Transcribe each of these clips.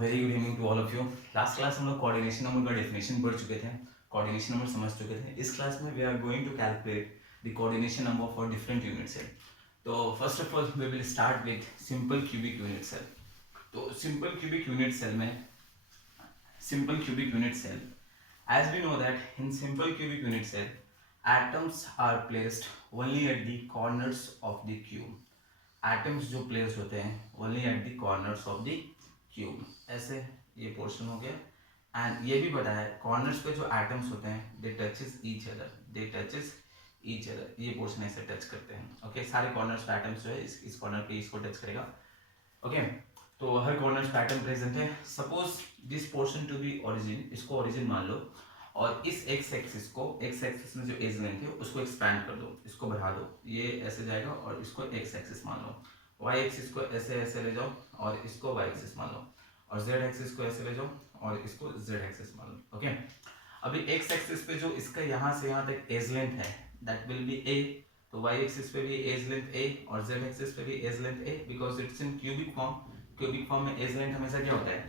Very good evening to all of you. Last class हम लोग coordination number का definition पढ़ चुके थे, कोऑर्डिनेशन नंबर समझ चुके थे। इस क्लास में we are going to calculate the coordination number for different unit cell. तो first of all we will start with simple cubic unit cell. तो सिंपल क्यूबिक यूनिट सेल में simple cubic unit cell, as we know that in simple cubic unit cell atoms are placed only at the corners of the cube. Atoms जो place होते हैं only at the corners of the cube, ऐसे ये portion हो गया। And ये भी पता है कॉर्नर्स पे जो एटम्स होते हैं दे टचेस ईच अदर, दे टचेस ईच अदर, ये पोर्शन ऐसे टच करते हैं। ओके सारे कॉर्नर्स पे एटम्स जो है इस कॉर्नर पे इसको टच करेगा। ओके तो हर कॉर्नर पे एटम प्रेजेंट है। Suppose this portion to be origin, इसको ओरिजिन मान लो, और इस एक्स एक्सिस को, एक्स एक्सिस में जो एज लेंथ है उसको एक्सपैंड कर दो, इसको बढ़ा दो, ये ऐसे जाएगा, और इसको एक्स एक्सिस मान लो। वाई एक्सिस को ऐसे ऐसे ले जाओ और इसको वाई एक्सिस मान लो, और जेड एक्सिस को ऐसे ले जाओ और इसको जेड एक्सिस मान लो। ओके अभी एक्स एक्सिस पे जो इसका यहाँ से यहाँ तक एज लेंथ है दैट विल बी ए, तो वाई एक्सिस पे भी एज लेंथ ए और जेड एक्सिस पे भी edge length A, because it's in cubic form. Cubic form में एज लेंथ हमेशा क्या होता है,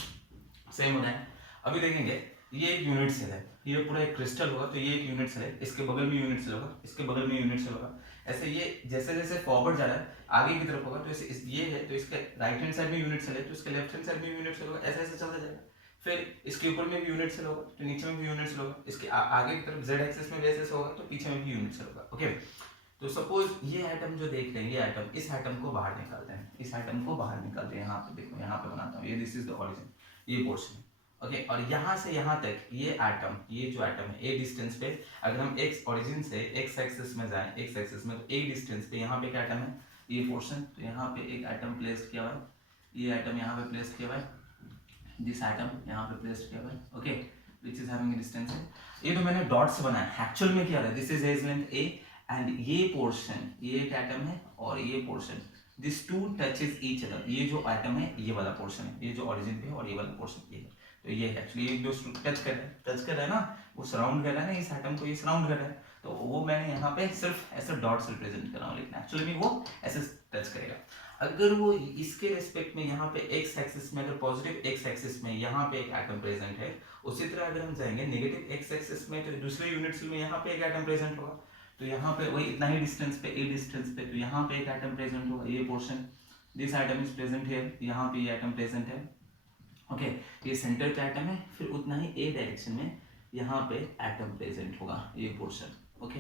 सेम होता है। अभी देखेंगे ये एक यूनिट सेल है, ये पूरा एक क्रिस्टल होगा, तो ये एक यूनिट सेल है, इसके बगल में यूनिट सेल होगा, इसके बगल में यूनिट सेल होगा, ऐसे ये जैसे जैसे फॉरवर्ड जा रहा है आगे की तरफ होगा, तो ऐसे ये है तो इसके राइट हैंड साइड में यूनिट सेल है, तो इसके लेफ्ट हैंड साइड में यूनिट सेल होगा, ऐसे ऐसे चलता जाएगा। फिर इसके ऊपर में भी यूनिट सेल होगा तो नीचे में भी यूनिट सेल होगा, इसके आगे की तरफ जेड एक्सिस में भी ऐसे होगा तो पीछे में भी यूनिट सेल होगा। ओके तो सपोज ये एटम जो देख रहे हैं, ये एटम, इस एटम को बाहर निकालते हैं, इस एटम को बाहर निकालते हैं। यहाँ पे देखो, यहाँ पे बनाता हूँ, ये दिस इज द ओरिजिन, ये पोर्शन। ओके और यहाँ से यहाँ तक ये एटम, ये जो एटम है ए डिस्टेंस पे, अगर हम एक्स ओरिजिन से एक्स एक्सिस में जाएं, एक्स एक्सिस में, तो ए डिस्टेंस पे यहाँ पे एक एटम है, ये पोर्शन, तो यहाँ पे एक एटम प्लेस किया हुआ है, ये एटम यहाँ पे प्लेस किया हुआ है, दिस एटम यहाँ पे प्लेस किया हुआ है। Okay which is having distance है, ये तो मैंने डॉट से बनाया, एक्चुअल में क्या है, this is edge length A and ये पोर्शन, ये एक एटम है और ये portion, this two touches each other. ये जो एटम है ये वाला पोर्शन है, ये जो ओरिजिन पे है, और ये वाला पोर्शन ये है, तो ये एक्चुअली एक जो टच कर रहा है ना, वो सराउंड कर रहा है ना इस एटम को, ये सराउंड कर रहा है, तो वो मैंने यहाँ पे सिर्फ ऐसे डॉट से रिप्रेजेंट कर रहा हूँ, लेकिन एक्चुअली में वो ऐसे टच करेगा। अगर वो इसके रिस्पेक्ट में यहाँ पे एक्स एक्सिस में, अगर पॉजिटिव एक्स एक्सिस में यहाँ पे एक एटम प्रेजेंट है, उसी तरह अगर हम जाएंगे नेगेटिव एक्स एक्सिस में, तो दूसरे यूनिट सेल में यहाँ पे एक एटम प्रेजेंट होगा, तो यहाँ पे वही इतना ही डिस्टेंस पे, ए डिस्टेंस पे, तो यहाँ पे एक एटम प्रेजेंट होगा, ये portion, this atom is present here, यहाँ पे ये एटम प्रेजेंट है। ओके ये सेंटर पे एटम है, फिर उतना ही ए डायरेक्शन में यहाँ पे एटम प्रेजेंट होगा, ये पोर्शन। ओके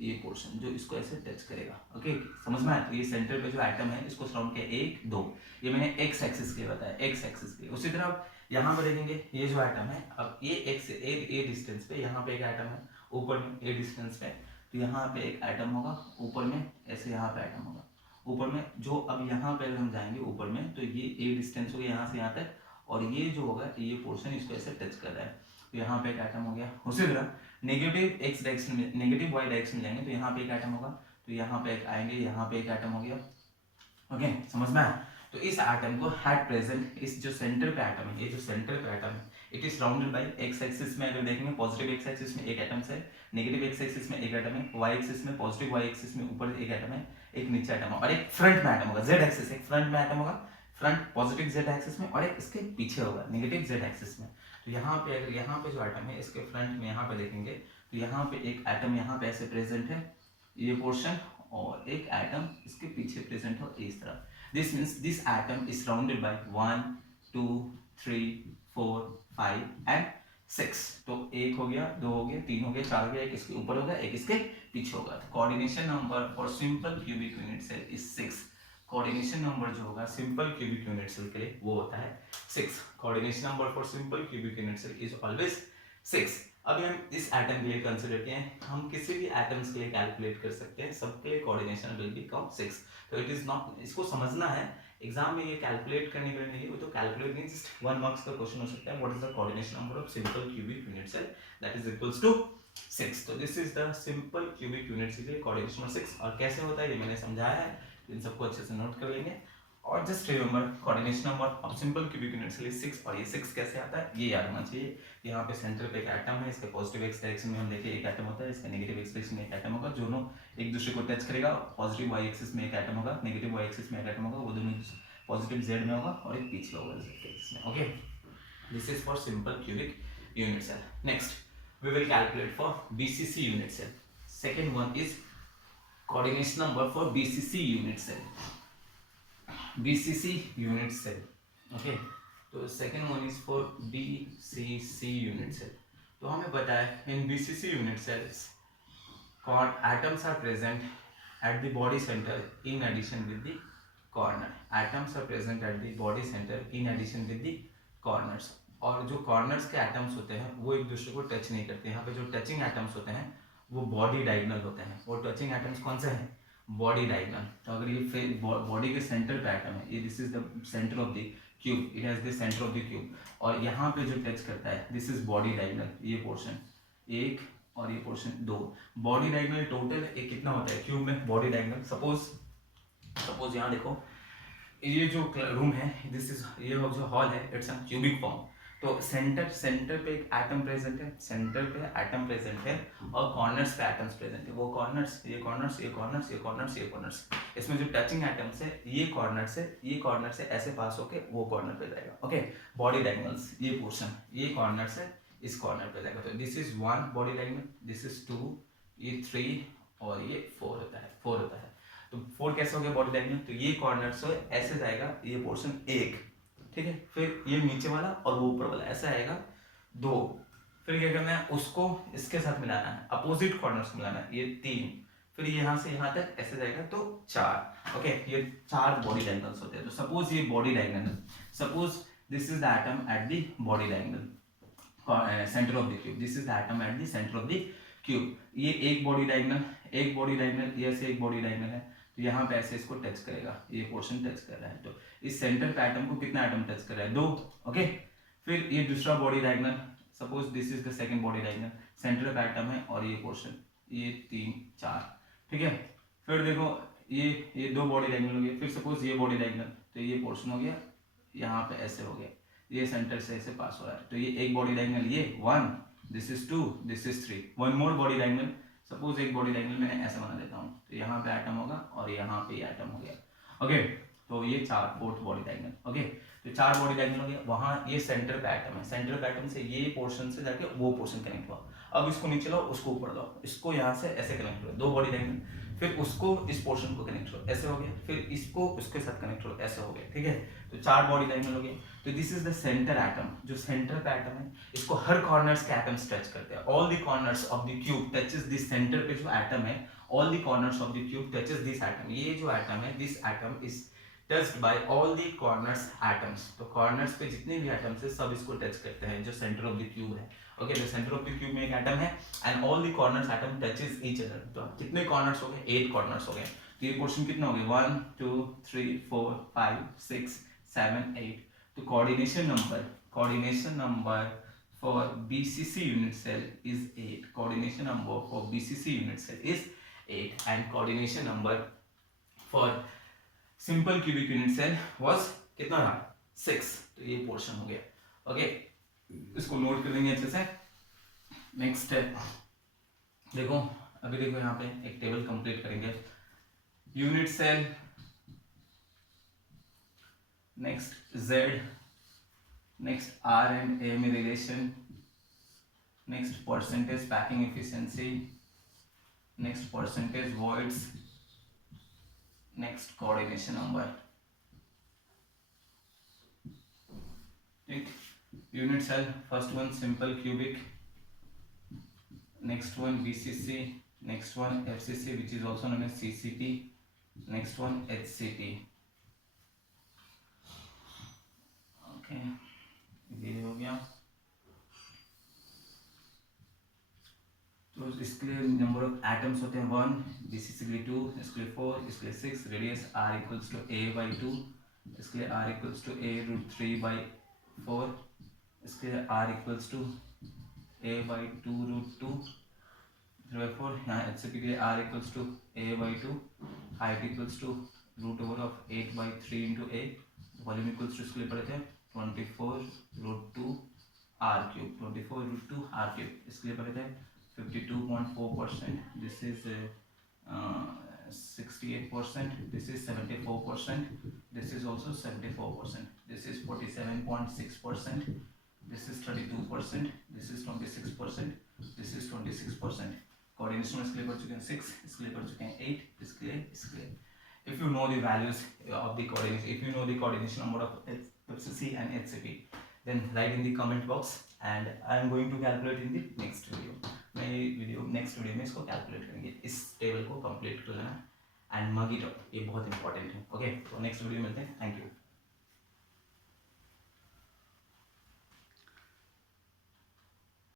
ये पोर्शन जो इसको ऐसे टच करेगा। ओके समझ में आया, तो ये सेंटर पे जो एटम है इसको सराउंड किया, एक दो, ये मैंने एक्स एक्सिस के बताया, एक्स एक्सिस के। उसी तरह यहाँ पर देखेंगे ये जो एटम है, अब ये एक्स ए डिस्टेंस पे यहाँ पे एक एटम है, ऊपर में ए डिस्टेंस पे, तो यहाँ पे एक एटम होगा, ऊपर में ऐसे यहाँ पे एटम होगा, ऊपर में जो, अब यहाँ पे अगर हम जाएंगे ऊपर में, तो ये ए डिस्टेंस हो गया यहाँ से यहाँ तक, और ये जो होगा ये पोर्शन इसको ऐसे टच कर रहा है, तो यहाँ पे एक एटम हो गया। उसी तरह नेगेटिव एक्स डायरेक्शन में, नेगेटिव वाई डायरेक्शन लेंगे तो यहाँ पे एक एटम होगा, तो यहाँ पे एक आएंगे, यहाँ पे एक एटम हो गया। ओके समझ में आया, तो इस एटम को हैड प्रेजेंट, इस जो सेंटर पे एटम है, ये जो सेंटर पे एटम है, it is surrounded by x axis में, अगर देखेंगे पॉजिटिव एक्स एक्सिस में एक एटम है, नेगेटिव एक्स एक्सिस में एक एटम है, वाई एक्सिस में, पॉजिटिव वाई एक्सिस में ऊपर एक एटम है, एक नीचे एटम है, और एक फ्रंट में एटम होगा, जेड एक्सिस, एक फ्रंट में एटम होगा, फ्रंट पॉजिटिव जेड एक्सिस में, और एक इसके पीछे होगा नेगेटिव जेड एक्सिस में। तो यहाँ पे अगर यहाँ पे जो एटम है इसके फ्रंट में यहाँ पे देखेंगे, तो यहाँ पे एक एटम यहाँ पे ऐसे प्रेजेंट है, ये पोर्शन, और एक एटम इसके पीछे प्रेजेंट हो इस तरह। This means this atom is surrounded by 1 2 3 4 5 and 6। तो एक हो गया, दो हो गया, तीन हो गया, चार हो गया, एक इसके ऊपर होगा, एक इसके पीछे होगा। तो coordination number for simple cubic unit cell is 6। Coordination number जो होगा सिंपल क्यूबिक यूनिट सेल के लिए वो होता है 6। Coordination number for simple cubic unit cell is always 6। अभी हम इस एटम के लिए कंसीडर किए हैं, हम किसी भी एटम्स के लिए कैलकुलेट कर सकते हैं, सबके लिए कोऑर्डिनेशन विल बिकम 6। तो इट इज नॉट, इसको समझना है, एग्जाम में ये कैलकुलेट करने के लिए नहीं है, वो तो कैलकुलेट नहीं, जस्ट 1 मार्क्स का क्वेश्चन हो सकता है, what is the coordination number of simple cubic unit cell, that is equals to 6। तो this is the simple cubic unit cell के लिए कोऑर्डिनेशन नंबर 6। और कैसे होता है ये मैंने समझाया है, इन सबको अच्छे से नोट कर लेंगे। और just remember coordination number of simple cubic unit cell is 6। और ये 6 कैसे आता है ये याद होना चाहिए। यहाँ पे सेंटर पे एक एटम है, इसके पॉजिटिव एक्स डायरेक्शन में हम देखिए एक एटम होता है, इसका नेगेटिव एक्स डायरेक्शन में एक एटम होगा, दोनों एक दूसरे को टच करेगा। पॉजिटिव वाई एक्सिस में एक एटम होगा, नेगेटिव वाई एक्सिस में एक एटम होगा, वो दोनों पॉजिटिव जेड में होगा, और एक पीछे होगा जेड एक्सिस में। Okay This is for simple cubic unit cell. Next, we will calculate for BCC unit cell. Second one is coordination number for BCC unit cell. BCC unit cell. Okay. तो second one is for BCC unit cell. तो हमें पता है in BCC unit cells, atoms are present at the body center in addition with the corner. Atoms are present at the body center in addition with the corners. और जो corners के atoms होते हैं वो एक दूसरे को टच नहीं करते. यहाँ पे जो टचिंग atoms होते हैं वो बॉडी डायगोनल होते हैं. और टचिंग atoms कौन से हैं? Body diagonal. तो अगर ये बॉडी के सेंटर पे एटम है, ये this is the centre of the cube, it has the centre of the cube, और यहाँ पे जो टच करता है दिस इज बॉडी डायगोनल. ये पोर्शन एक और ये पोर्शन दो. बॉडी डायगोनल टोटल एक कितना होता है क्यूब में? बॉडी डायगोनल सपोज यहाँ देखो, ये जो रूम है दिस इज, ये जो हॉल है इट्स अ क्यूबिक फॉर्म. तो सेंटर पे एक एटम प्रेजेंट है, सेंटर पे एटम प्रेजेंट है और कॉर्नर्स पे एटम्स प्रेजेंट है. वो कॉर्नर्स, ये कॉर्नर्स, ये कॉर्नर्स, ये कॉर्नर्स, ये कॉर्नर्स. इसमें जो टचिंग एटम्स है ये कॉर्नर से ऐसे पास होके वो कॉर्नर पे जाएगा. ओके, बॉडी डायगोनल्स, ये पोर्शन ये कॉर्नर से इस कॉर्नर पे जाएगा. तो this is 1 body diagonal, this is 2, ये 3 और ये 4 होता है. तो 4 कैसे हो गया बॉडी डायगोनल? तो ये कॉर्नर से ऐसे जाएगा ये पोर्शन एक, ठीक है. फिर ये नीचे वाला और वो ऊपर वाला ऐसा आएगा 2. फिर क्या करना है? उसको इसके साथ मिलाना है, अपोजिट कॉर्नर्स मिलाना है, ये 3. फिर यहाँ से यहाँ तक ऐसे जाएगा तो 4. ओके, ये 4 बॉडी डायगोनल्स होते हैं. तो सपोज ये body diagonal, suppose this is the atom at the body diagonal, centre of the cube. This is the atom at the centre of the cube. ये एक बॉडी डायगोनल, ये ऐसे एक बॉडी डायगोनल है. तो यहाँ पे ऐसे इसको टच करेगा, ये पोर्शन टच कर रहा है. तो इस सेंटर पे एटम को कितना एटम टच कर रहा है? 2. ओके. फिर ये दूसरा body diagonal, suppose this is the second body diagonal, centre पे एटम है और ये पोर्शन, ये 3 4, ठीक है. फिर देखो ये 2 बॉडी डायगोनल हो गए. फिर सपोज ये बॉडी डायगोनल, तो ये पोर्शन हो गया, यहाँ पे ऐसे हो गया, ये सेंटर से ऐसे पास हो रहा है. तो ये एक बॉडी डायगोनल, ये 1, this is 2, this is 3. One more body diagonal, suppose एक बॉडी डायगोनल मैंने ऐसे बना देता हूँ. तो यहाँ पे एटम होगा और यहाँ पे एटम हो गया. ओके, तो ये 4th बॉडी डायगोनल. ओके, तो 4 बॉडी डायगोनल हो गया. वहाँ ये सेंटर पे एटम है, सेंटर पे एटम से ये पोर्शन से जाके वो पोर्शन कनेक्ट हुआ. अब इसको नीचे लाओ, उसको ऊपर लाओ, इसको यहाँ से ऐसे कनेक्ट हुआ, 2 बॉडी डायगोनल. फिर उसको इस पोर्शन को कनेक्ट करो, ऐसे हो गया. फिर इसको उसके साथ कनेक्ट करो, ऐसे हो गया, ठीक है. तो 4 बॉडी डायगोनल हो गया. तो this is the centre atom. जो सेंटर पे एटम है इसको हर कॉर्नर्स के एटम्स टच करते हैं. All the corners of the cube touches this centre पे जो एटम है, all the corners of the cube touches this atom. ये जो एटम है, this atom is touched bye all the corners atoms. तो corners पे जितने भी एटम्स है सब इसको टच करते हैं जो सेंटर ऑफ द क्यूब है. ओके, तो सेंटर ऑफ द क्यूब में एक एटम है and all the corners atom touches each other. तो कितने कॉर्नर्स हो गए? 8 कॉर्नर्स हो गए. तो ये पोर्शन कितना हो गया? 1 2 3 4 5 6 7 8. तो coordination number for BCC unit cell is 8. Coordination number for BCC unit cell is 8 and coordination number for simple cubic unit cell was कितना था? 6. तो ये पोर्शन हो गया. ओके, इसको नोट कर लेंगे अच्छे से. नेक्स्ट देखो, अभी देखो यहाँ पे एक टेबल कंप्लीट करेंगे. Unit cell, next Z, next R and A में relation, next percentage packing efficiency, next percentage voids, next coordination number. ठीक, unit cell, first one simple cubic, next one BCC, next one FCC which is also known as CCP, next one HCP. okay, ये हो गया. तो इसके लिए number of atoms होते हैं 1, BCC के लिए 2, इसके लिए 4, इसके लिए 6. Radius R equals to A/2, इसके लिए R इक्वल्स टू A√3/4, इसके लिए R इक्वल्स टू A/2√2 3/4. यहाँ HCP के लिए R equals to A/2, height equals to √8/3 into A, volume equals to इसके लिए पढ़े थे 24√2 R3, 24√2 R3. इसके लिए पढ़े थे 52.4%. This is 68%. This is 74%. This is also 74%. This is 47.6%. this is 32%, this is 26%, this is 26%. Coordination में इसके लिए पढ़ चुके हैं 6, इसके लिए पढ़ चुके हैं 8, इसके लिए. If you know the values of the coordination, if you know the coordination number of FCC and HCP, then write in the comment box and I am going to calculate in the next video. मैं next video में इसको calculate करेंगे, इस table को complete कर लेना and mark it up, ये बहुत important है. Okay, तो next video मिलते हैं. Thank you.